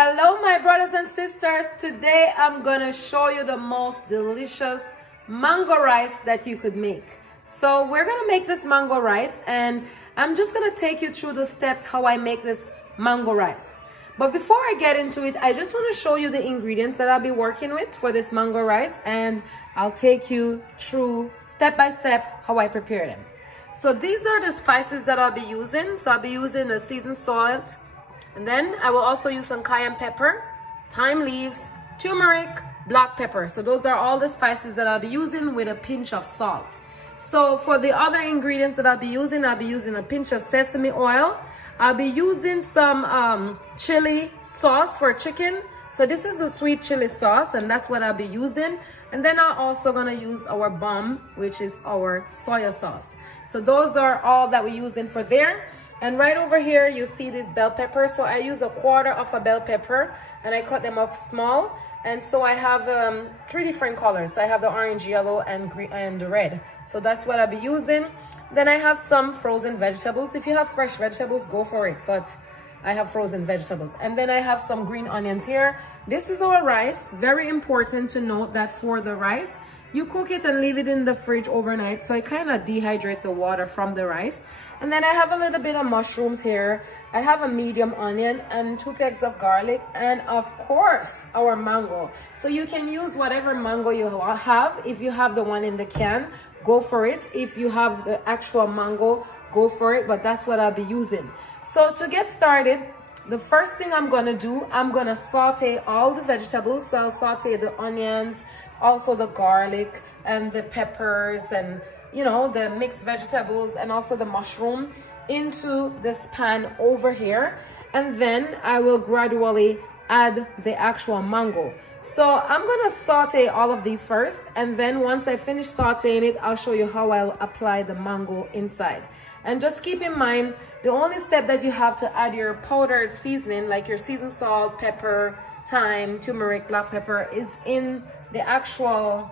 Hello my brothers and sisters. Today I'm gonna show you the most delicious mango rice that you could make. So we're gonna make this mango rice and I'm just gonna take you through the steps how I make this mango rice. But before I get into it, I just want to show you the ingredients that I'll be working with for this mango rice, and I'll take you through step by step how I prepare them. So these are the spices that I'll be using. So I'll be using the seasoned salt, and then I will also use some cayenne pepper, thyme leaves, turmeric, black pepper. So those are all the spices that I'll be using with a pinch of salt. So for the other ingredients that I'll be using a pinch of sesame oil. I'll be using some chili sauce for chicken. So this is the sweet chili sauce, and that's what I'll be using. And then I'm also gonna use our bomb, which is our soy sauce. So those are all that we're using for there. And right over here, you see this bell pepper. So I use a quarter of a bell pepper and I cut them up small. And so I have 3 different colors. I have the orange, yellow, and green, and the red. So that's what I'll be using. Then I have some frozen vegetables. If you have fresh vegetables, go for it. But I have frozen vegetables. And then I have some green onions here. This is our rice. Very important to note that for the rice, you cook it and leave it in the fridge overnight. So it kind of dehydrates the water from the rice. And then I have a little bit of mushrooms here. I have a medium onion and 2 pegs of garlic. And of course, our mango. So you can use whatever mango you have. If you have the one in the can, go for it. If you have the actual mango, go for it. But that's what I'll be using. So to get started, the first thing I'm gonna do, I'm gonna saute all the vegetables. So I'll saute the onions, also the garlic and the peppers, and you know, the mixed vegetables, and also the mushroom into this pan over here. And then I will gradually add the actual mango. So I'm gonna saute all of these first, and then once I finish sauteing it, I'll show you how I'll apply the mango inside. And just keep in mind, the only step that you have to add your powdered seasoning, like your seasoned salt, pepper, thyme, turmeric, black pepper, is in the actual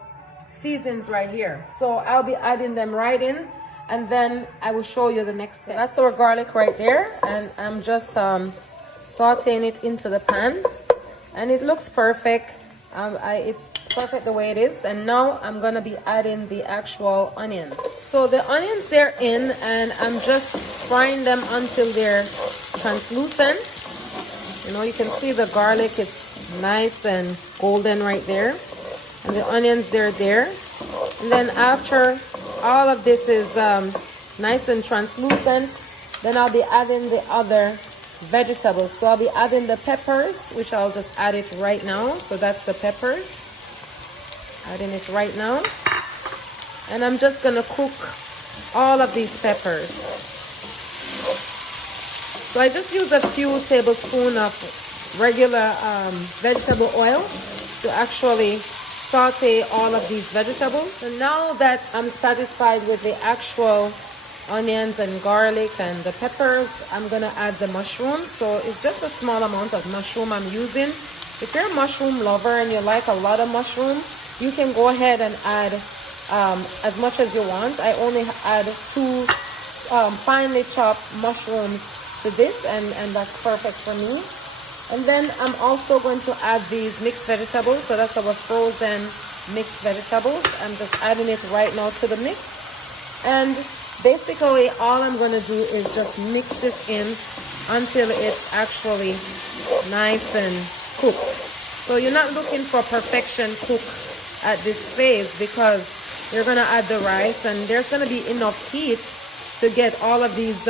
seasons right here. So I'll be adding them right in, and then I will show you the next step. That's our garlic right there, and I'm just sauteing it into the pan, and it looks perfect. It's perfect the way it is. And now I'm gonna be adding the actual onions. So the onions, they're in, and I'm just frying them until they're translucent. You know, you can see the garlic, it's nice and golden right there, and the onions, they're there. And then after all of this is nice and translucent, then I'll be adding the other vegetables. So I'll be adding the peppers, which I'll just add it right now. So that's the peppers, adding it right now. And I'm just gonna cook all of these peppers. So I just use a few tablespoons of regular vegetable oil to actually saute all of these vegetables. And now that I'm satisfied with the actual onions and garlic and the peppers, I'm gonna add the mushrooms. So it's just a small amount of mushroom I'm using. If you're a mushroom lover and you like a lot of mushroom, you can go ahead and add as much as you want. I only add 2 finely chopped mushrooms to this, and that's perfect for me. And then I'm also going to add these mixed vegetables. So that's our frozen mixed vegetables. I'm just adding it right now to the mix. And basically all I'm going to do is just mix this in until it's actually nice and cooked. So you're not looking for perfection cook at this phase, because you're going to add the rice, and there's going to be enough heat to get all of these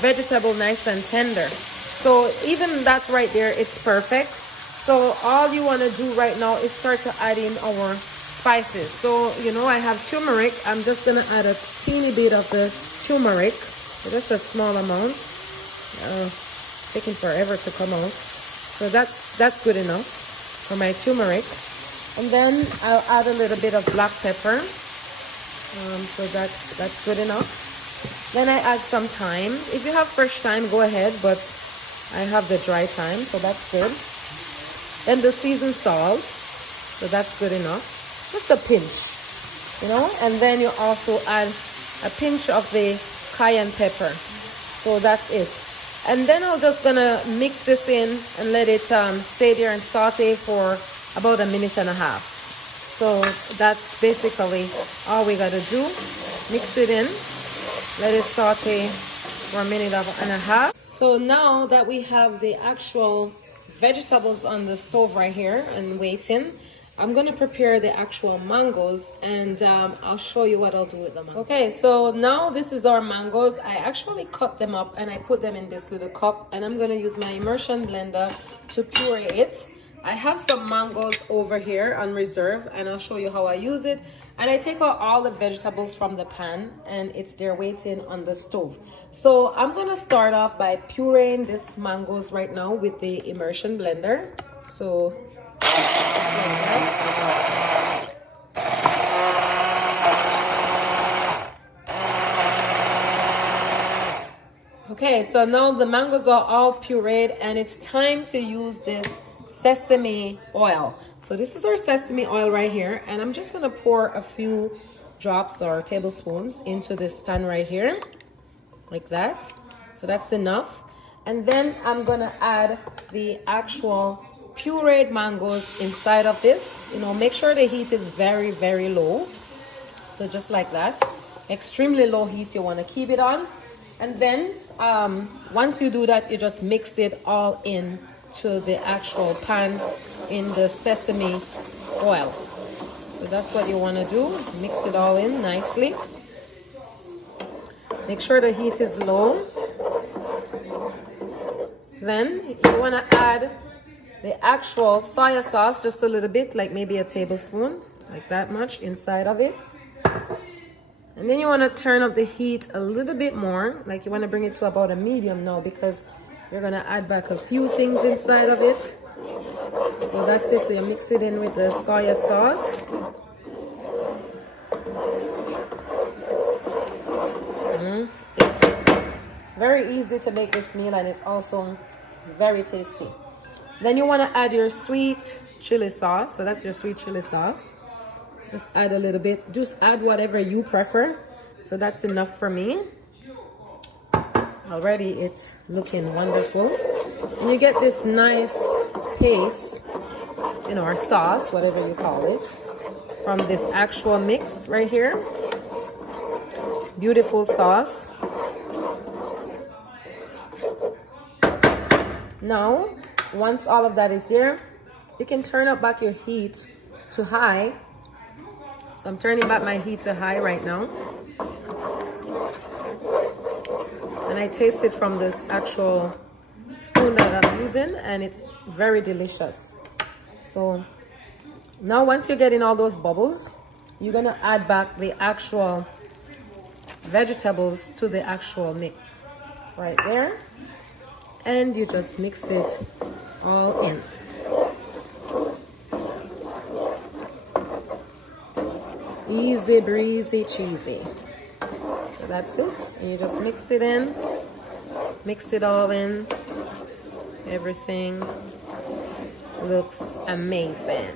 vegetable nice and tender. So even that right there, it's perfect. So all you want to do right now is start to add in our spices. So, you know, I have turmeric. I'm just going to add a teeny bit of the turmeric, just a small amount. Taking forever to come out. So that's good enough for my turmeric. And then I'll add a little bit of black pepper. So that's good enough. Then I add some thyme. If you have fresh thyme, go ahead, but I have the dry thyme, so that's good. Then the seasoned salt, so that's good enough. Just a pinch, you know. And then you also add a pinch of the cayenne pepper. So that's it. And then I'm just gonna mix this in and let it stay there and saute for about 1.5 minutes. So that's basically all we gotta do. Mix it in, let it saute for 1.5 minutes. So now that we have the actual vegetables on the stove right here and waiting, I'm gonna prepare the actual mangoes, and I'll show you what I'll do with them. Okay, so now this is our mangoes. I actually cut them up and I put them in this little cup, and I'm gonna use my immersion blender to puree it. I have some mangoes over here on reserve, and I'll show you how I use it. And I take out all the vegetables from the pan, and it's there waiting on the stove. So I'm gonna start off by pureeing this mangoes right now with the immersion blender. So okay, so now the mangoes are all pureed, and it's time to use this sesame oil. So this is our sesame oil right here, and I'm just gonna pour a few drops or tablespoons into this pan right here, like that. So that's enough. And then I'm gonna add the actual pureed mangoes inside of this. You know, make sure the heat is very, very low. So just like that, extremely low heat you want to keep it on. And then once you do that, you just mix it all in to the actual pan in the sesame oil. So that's what you want to do, mix it all in nicely. Make sure the heat is low. Then you want to add the actual soya sauce, just a little bit, like maybe a tablespoon, like that much inside of it. And then you want to turn up the heat a little bit more, like you want to bring it to about a medium now, because you're going to add back a few things inside of it. So that's it. So you mix it in with the soya sauce. It's very easy to make this meal, and it's also very tasty. Then you want to add your sweet chili sauce. So that's your sweet chili sauce. Just add a little bit. Just add whatever you prefer. So that's enough for me. Already it's looking wonderful. And you get this nice paste, you know, or sauce, whatever you call it, from this actual mix right here. Beautiful sauce. Now, once all of that is there, you can turn up back your heat to high. So I'm turning back my heat to high right now. And I taste it from this actual spoon that I'm using, and it's very delicious. So now once you're getting all those bubbles, you're gonna add back the actual vegetables to the actual mix right there. And you just mix it all in. Easy breezy cheesy. So that's it. And you just mix it in. Mix it all in. Everything looks amazing.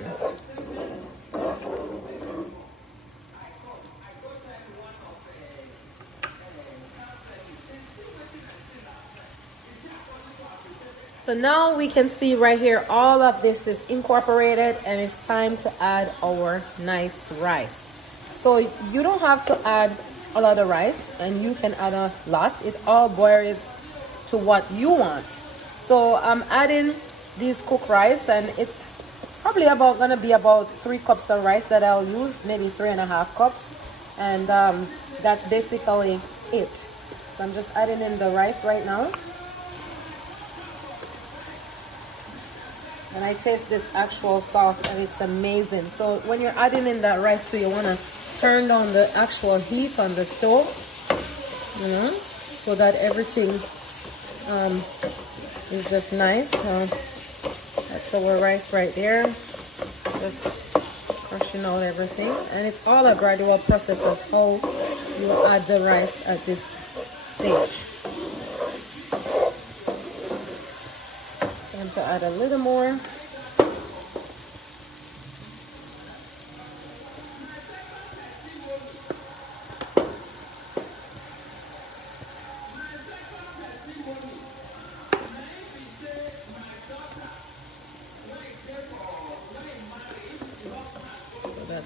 So now we can see right here, all of this is incorporated, and it's time to add our nice rice. So you don't have to add a lot of rice, and you can add a lot. It all boils to what you want. So I'm adding these cooked rice, and it's probably about gonna be about 3 cups of rice that I'll use, maybe 3.5 cups. And that's basically it. So I'm just adding in the rice right now. And I taste this actual sauce, and it's amazing. So when you're adding in that rice too, you want to turn down the actual heat on the stove, you know, so that everything is just nice. That's our rice right there, just crushing out everything. And it's all a gradual process as how you add the rice at this stage. To add a little more.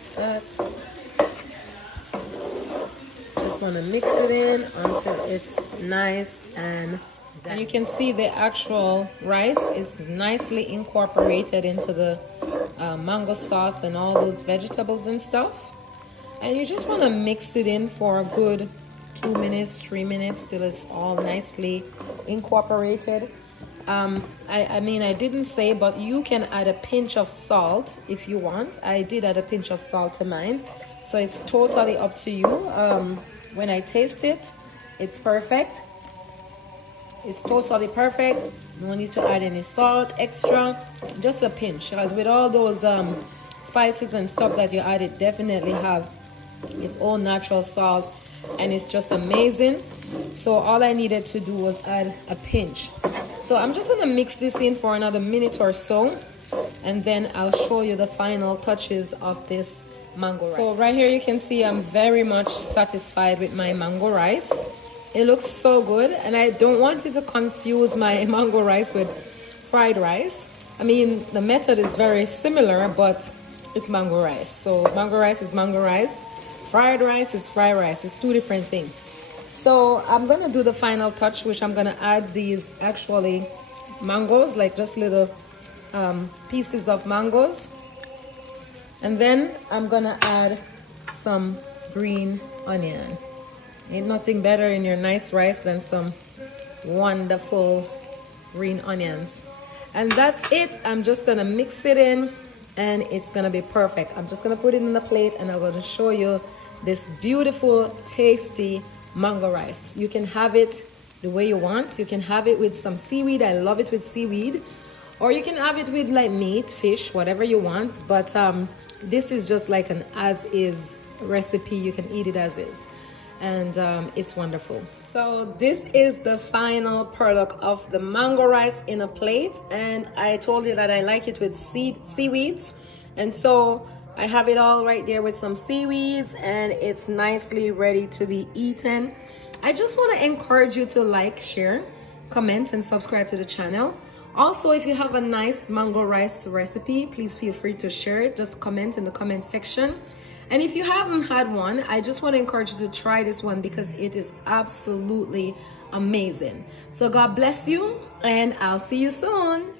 mix that. Just want to mix it in until it's nice and done. And you can see the actual rice is nicely incorporated into the mango sauce and all those vegetables and stuff. And you just want to mix it in for a good 2 minutes, 3 minutes till it's all nicely incorporated. I mean, I didn't say, but you can add a pinch of salt if you want. I did add a pinch of salt to mine, so it's totally up to you. When I taste it, it's perfect. It's totally perfect. No need to add any salt extra, just a pinch, because with all those spices and stuff that you add, it definitely have its own natural salt, and it's just amazing. So all I needed to do was add a pinch. So I'm just gonna mix this in for another minute or so, and then I'll show you the final touches of this mango rice. So right here you can see I'm very much satisfied with my mango rice. It looks so good, and I don't want you to confuse my mango rice with fried rice. I mean, the method is very similar, but it's mango rice. So mango rice is mango rice. Fried rice is fried rice. It's two different things. So I'm gonna do the final touch, which I'm gonna add these actually mangoes, like just little pieces of mangoes. And then I'm gonna add some green onion. Ain't nothing better in your nice rice than some wonderful green onions. And that's it. I'm just gonna mix it in and it's gonna be perfect. I'm just gonna put it in the plate and I'm gonna show you this beautiful, tasty mango rice. You can have it the way you want. You can have it with some seaweed. I love it with seaweed. Or you can have it with like meat, fish, whatever you want. But this is just like an as-is recipe. You can eat it as is. And it's wonderful. So this is the final product of the mango rice in a plate. And I told you that I like it with seaweeds. And so I have it all right there with some seaweeds, and it's nicely ready to be eaten. I just want to encourage you to like, share, comment, and subscribe to the channel. Also, if you have a nice mango rice recipe, please feel free to share it. Just comment in the comment section. And if you haven't had one, I just want to encourage you to try this one because it is absolutely amazing. So God bless you, and I'll see you soon.